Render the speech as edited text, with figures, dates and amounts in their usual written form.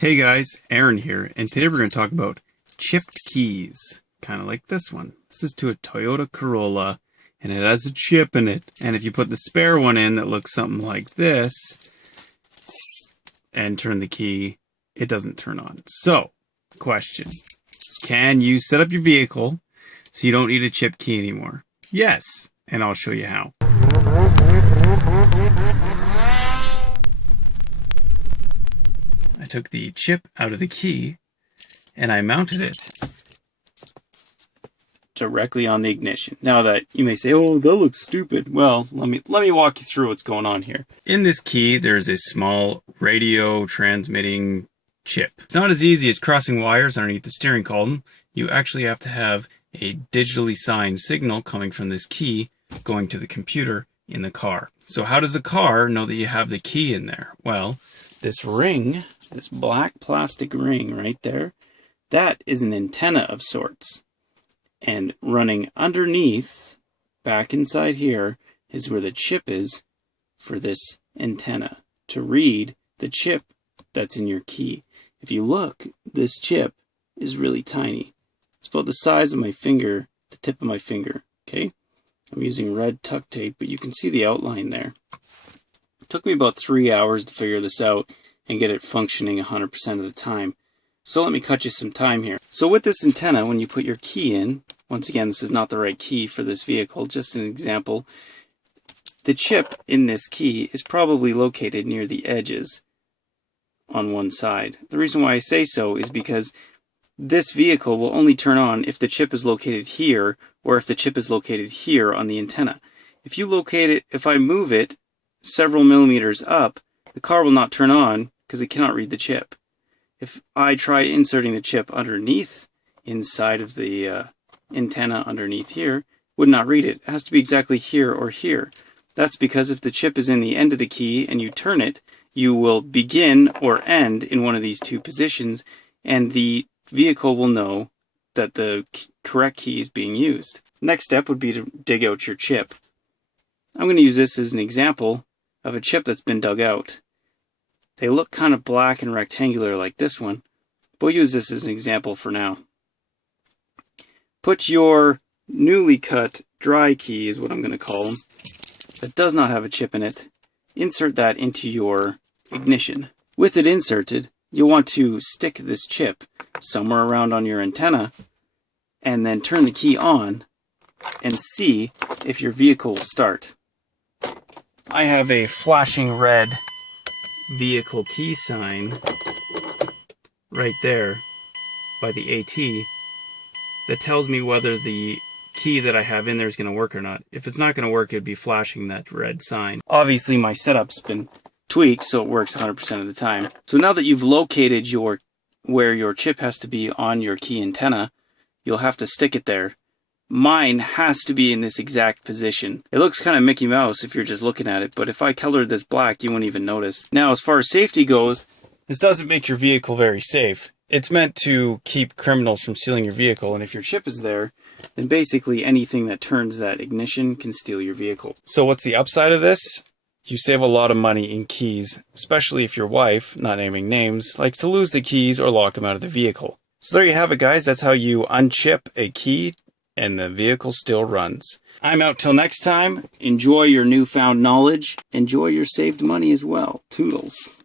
Hey guys, Aaron here, and today we're going to talk about chipped keys, kind of like this one. This is to a Toyota Corolla, and it has a chip in it. And if you put the spare one in that looks something like this, and turn the key, it doesn't turn on. So, question, can you set up your vehicle so you don't need a chipped key anymore? Yes, and I'll show you how. I took the chip out of the key and I mounted it directly on the ignition. Now that you may say, oh, that looks stupid. Well, let me walk you through what's going on here. In this key, there's a small radio transmitting chip. It's not as easy as crossing wires underneath the steering column. You actually have to have a digitally signed signal coming from this key going to the computer in the car. So how does the car know that you have the key in there? Well, this ring, this black plastic ring right there, that is an antenna of sorts. And running underneath, back inside here, is where the chip is for this antenna to read the chip that's in your key. If you look, this chip is really tiny. It's about the size of my finger, the tip of my finger, okay? I'm using red tuck tape, but you can see the outline there. It took me about 3 hours to figure this out and get it functioning 100% of the time. So let me cut you some time here. So with this antenna, when you put your key in, once again, this is not the right key for this vehicle, just an example. The chip in this key is probably located near the edges on one side. The reason why I say so is because this vehicle will only turn on if the chip is located here or if the chip is located here on the antenna. If you locate it, if I move it several millimeters up, the car will not turn on because it cannot read the chip. If I try inserting the chip underneath, inside of the antenna underneath here, would not read it. It has to be exactly here or here. That's because if the chip is in the end of the key and you turn it, you will begin or end in one of these two positions, and the vehicle will know that the correct key is being used. Next step would be to dig out your chip. I'm going to use this as an example of a chip that's been dug out. They look kind of black and rectangular like this one, but we'll use this as an example for now. Put your newly cut dry key, is what I'm going to call them, that does not have a chip in it. Insert that into your ignition. With it inserted, you'll want to stick this chip somewhere around on your antenna and then turn the key on and see if your vehicle will start. I have a flashing red vehicle key sign right there by the AT that tells me whether the key that I have in there is going to work or not. If it's not going to work, it'd be flashing that red sign. Obviously my setup's been tweaked so it works 100% of the time. So now that you've located where your chip has to be on your key antenna, you'll have to stick it there. Mine has to be in this exact position. It looks kind of Mickey Mouse if you're just looking at it, but if I colored this black, you wouldn't even notice. Now, as far as safety goes, this doesn't make your vehicle very safe. It's meant to keep criminals from stealing your vehicle, and if your chip is there, then basically anything that turns that ignition can steal your vehicle. So what's the upside of this? You save a lot of money in keys, especially if your wife, not naming names, likes to lose the keys or lock them out of the vehicle. So there you have it, guys. That's how you unchip a key and the vehicle still runs. I'm out till next time. Enjoy your newfound knowledge. Enjoy your saved money as well. Toodles.